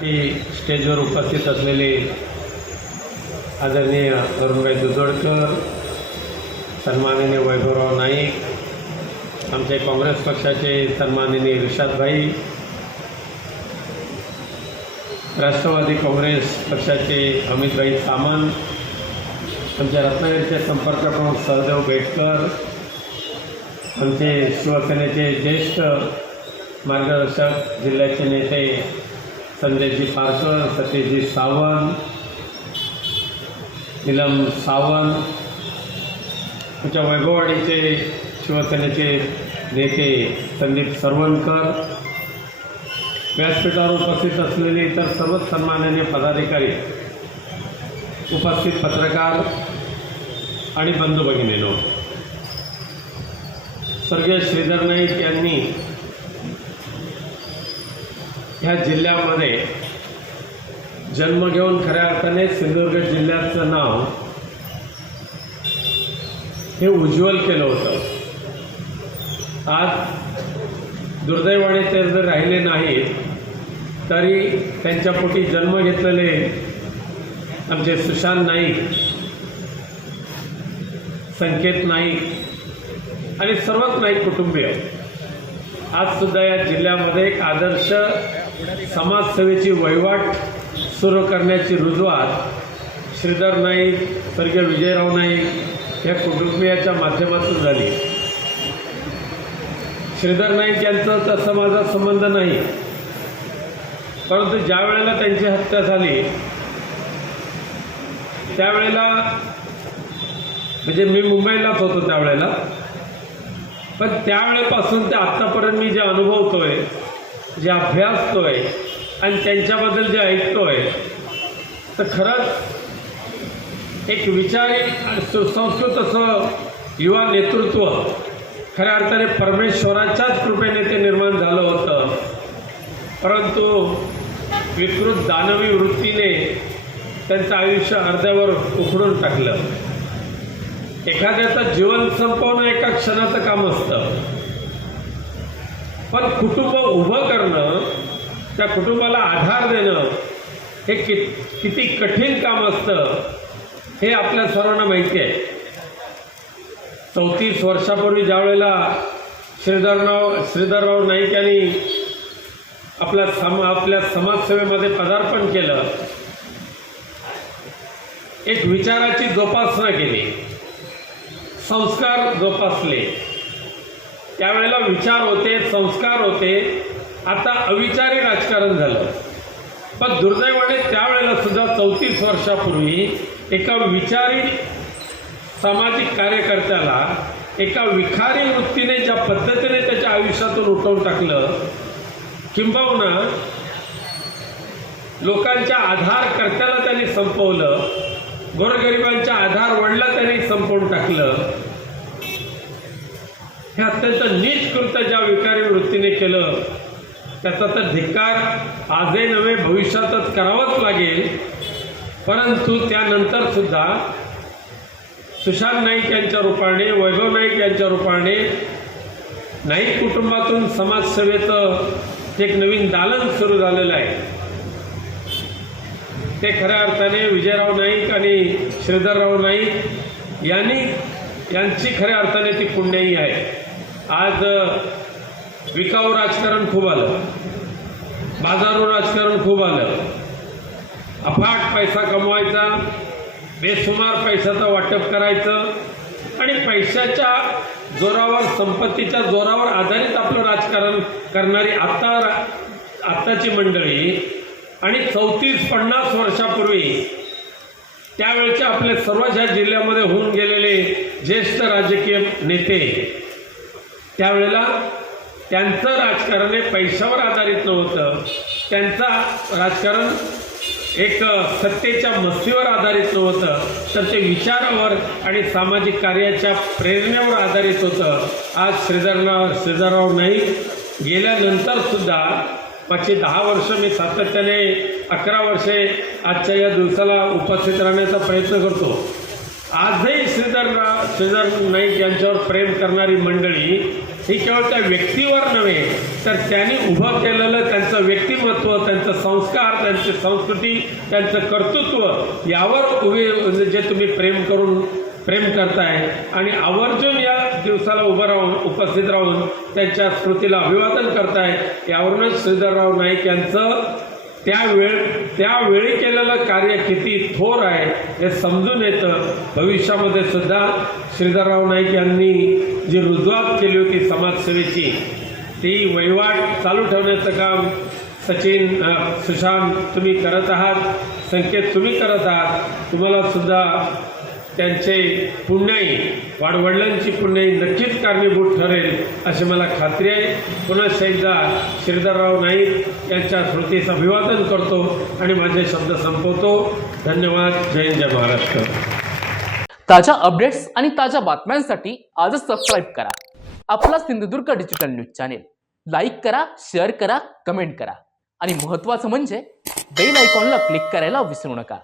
की स्टेजवर उपस्थित असलेले आदरणीय अरुणभाई दुधोडकर सन्माननीय वैभवराव नाईक आमचे काँग्रेस पक्षाचे सन्माननीय रिषादभाई राष्ट्रवादी काँग्रेस पक्षाचे अमितभाई सामंत आमच्या रत्नागिरीचे संपर्क प्रमुख सहदेव बेटकर आमचे शिवसेनेचे ज्येष्ठ मार्गदर्शक जिल्ह्याचे नेते संजयजी पारकर सतीशजी सावंत निलम सावंत आमच्या वैभववाडीचे शिवसेनेचे नेते संदीप सरवणकर. व्यासपीठावर उपस्थित असलेले इतर सर्वच सन्माननीय पदाधिकारी उपस्थित पत्रकार आणि बंधू भगिनीनो स्वर्गीय श्रीधर नाईक यांनी ह्या जिल्ह्यामध्ये जन्म घेऊन खऱ्या अर्थाने सिंधुदुर्ग जिल्ह्याचं नाव हे उज्ज्वल केलं होतं. आज दुर्दैवाने ते जर राहिले नाहीत तरी त्यांच्या पोटी जन्म घेतलेले आमचे सुशांत नाईक संकेत नाईक आणि सर्वच नाईक कुटुंबीय आज सुद्धा या जिल्ह्यामध्ये एक आदर्श समाजसेवेची वहिवाट सुरू करण्याची रुजवात श्रीधर नाईक स्वर्गीय विजयराव नाईक या कुटुंबियाच्या माध्यमातून झाली. श्रीधर नाईक यांचं तसं माझा संबंध नाही. परंतु ज्या वेळेला त्यांची हत्या झाली त्यावेळेला म्हणजे मी मुंबईलाच होतो त्यावेळेला पण त्यावेळेपासून ते आत्तापर्यंत मी जे अनुभवतोय जे अभ्यासतोय आणि त्यांच्याबद्दल जे ऐकतोय तर खरंच एक विचारी आणि सुसंस्कृत असं युवा नेतृत्व खऱ्या अर्थाने परमेश्वराच्याच कृपेने ते निर्माण झालं होतं. परंतु विकृत दानवी वृत्तीने त्यांचं आयुष्य अर्ध्यावर उखडून टाकलं. एखाद्याचं जीवन संपवणं एका क्षणाचं काम असतं. पण कुटुंब उभं करणं त्या कुटुंबाला आधार देणं हे कि किती कठीण काम असतं हे आपल्या सर्वांना माहिती आहे. चौतीस वर्षापूर्वी ज्यावेळेला श्रीधरराव श्रीधरराव नाईक यांनी आपल्या सम आपल्या समाजसेवेमध्ये पदार्पण केलं एक विचाराची जोपासना केली संस्कार जोपासले. त्यावेळेला विचार होते संस्कार होते आता अविचारी राजकारण झालं. पण दुर्दैवाने त्यावेळेला सुद्धा चौतीस वर्षापूर्वी एका विचारी सामाजिक कार्यकर्त्याला एका विखारी वृत्तीने ज्या पद्धतीने त्याच्या आयुष्यातून उठवून टाकलं किंबहुना लोकांच्या आधारकर्त्याला त्यांनी संपवलं गोरगरिबांच्या आधार वडला त्यांनी संपवून टाकलं. हे अत्यंत नीच कृत्य ज्या विकारी वृत्तीने केलं त्याचा तर धिक्कार आजही नव्हे भविष्यातच करावाच लागेल. परंतु त्यानंतर सुद्धा सुशांत नाईक यांच्या रूपाने वैभव नाईक यांच्या रूपाने नाईक कुटुंबातून समाजसेवेचं एक नवीन दालन सुरू झालेलं आहे. ते खऱ्या अर्थाने विजयराव नाईक आणि श्रीधरराव नाईक यांनी यांची खऱ्या अर्थाने ती पुण्याई आहे. आज विकाऊ राजकारण खूप आलं. बाजारू राजकारण खूप आलं. अफाट पैसा कमवायचा बेसुमार पैशाचं वाटप करायचं आणि पैशाच्या जोरावर संपत्तीच्या जोरावर आधारित आपलं राजकारण करणारी आत्ता आत्ताची मंडळी आणि चौतीस पन्नास वर्षापूर्वी त्यावेळचे आपले सर्वच ह्या जिल्ह्यामध्ये होऊन गेलेले ज्येष्ठ राजकीय नेते त्यावेळेला त्यांचं राजकारण हे पैशावर आधारित नव्हतं. त्यांचा राजकारण एक सत्तेच्या मस्तीवर आधारित नव्हतं. तर ते विचारावर आणि सामाजिक कार्याच्या प्रेरणेवर आधारित होतं. आज श्रीधरराव श्रीधरराव नाईक गेल्यानंतर सुद्धा पाचशे दहा वर्ष मी सातत्याने अकरा वर्षे आजच्या या दिवसाला उपस्थित राहण्याचा प्रयत्न करतो. आजही श्रीधरराव श्रीधर नाईक यांच्यावर प्रेम करणारी मंडळी ही केवळ त्या व्यक्तीवर नव्हे तर त्यांनी उभं केलेलं त्यांचं व्यक्तिमत्व त्यांचं संस्कार त्यांची संस्कृती त्यांचं कर्तृत्व यावर उभे जे तुम्ही प्रेम करून प्रेम करताय. आणि आवर्जून या दिवसाला उभं राहून उपस्थित राहून त्यांच्या स्मृतीला अभिवादन करताय यावरूनच श्रीधरराव नाईक यांचं त्यावेळ त्यावेळी केलेलं कार्य किती थोर आहे हे समजून येतं. भविष्यामध्ये सुद्धा श्रीधरराव नाईक यांनी जी रुजवात केली होती समाजसेवेची ती वहिवाट चालू ठेवण्याचं काम सचिन सुशांत तुम्ही करत आहात संकेत तुम्ही करत आहात. तुम्हाला सुद्धा त्यांचे पुण्याई वाडवडिलांची पुण्याई नक्कीच कारणीभूत ठरेल अशी मला खात्री आहे. पुन्हा एकदा श्रीधरराव नाईक यांच्या स्मृतीस अभिवादन करतो आणि माझे शब्द संपवतो. धन्यवाद. जय जय महाराष्ट्र. ताज्या अपडेट्स आणि ताज्या बातम्यांसाठी आजच सबस्क्राईब करा. आपला Sindhudurg digital news channel. Like करा शेअर करा कमेंट करा. आणि महत्त्वाचं म्हणजे बेल आयकॉनला क्लिक करायला विसरू नका.